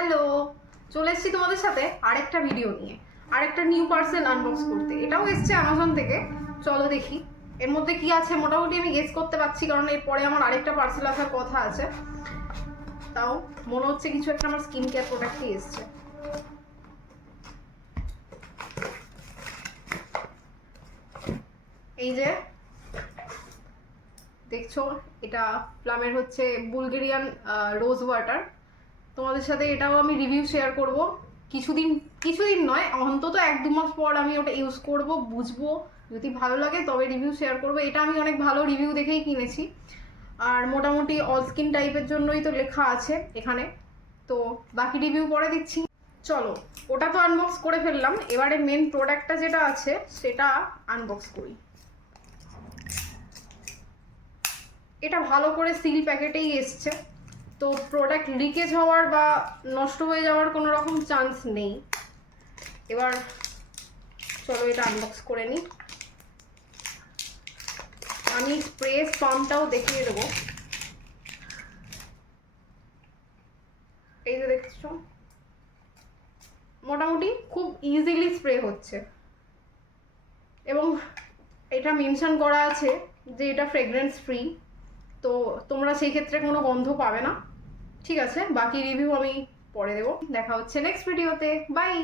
Hello, চলে এসেছি তোমাদের সাথে আরেকটা ভিডিও নিয়ে, আরেকটা নিউ পার্সেল আনবক্স করতে। এটাও এসছে অ্যামাজন থেকে। চলো দেখি এর মধ্যে কি আছে। মোটামুটি আমি গেস করতে পারছি, কারণ এরপরে আমার আরেকটা পার্সেল আসার কথা আছে। তাও মনে হচ্ছে কিছু একটা আমার স্কিন কেয়ার প্রোডাক্টই এসছে। এই যে দেখছো, এটা প্লামের হচ্ছে বুলগেরিয়ান রোজ ওয়াটার। তোমাদের সাথে এটাও আমি রিভিউ শেয়ার করব। কিছুদিন নয়, অন্তত 1-2 মাস পর আমি ওটা ইউজ করব, বুঝবো, যদি ভালো লাগে তবে রিভিউ শেয়ার করব। এটা আমি অনেক ভালো রিভিউ দেখেই কিনেছি, আর মোটামুটি অল স্কিন টাইপের জন্যই তো লেখা আছে এখানে। তো বাকি রিভিউ পরে দিচ্ছি। চলো, ওটা তো আনবক্স করে ফেললাম, এবারে মেন প্রোডাক্টটা যেটা আছে সেটা আনবক্স করি। এটা ভালো করে সিল প্যাকেটেই এসছে, তো প্রোডাক্ট লিকেজ হওয়ার বা নষ্ট হয়ে যাওয়ার কোনো রকম চান্স নেই। এবার চলো এটা আনবক্স করে নিই। আমি স্প্রে পাম্পটাও দেখিয়ে দেবো। এই যে দেখছো, মোটামুটি খুব ইজিলি স্প্রে হচ্ছে, এবং এটা মেনশন করা আছে যে এটা ফ্রেগরেন্স ফ্রি, তো তোমরা সেই ক্ষেত্রে কোনো গন্ধ পাবে না। ঠিক আছে, বাকি রিভিউ আমি পরে দেবো। দেখা হচ্ছে নেক্সট ভিডিওতে। বাই।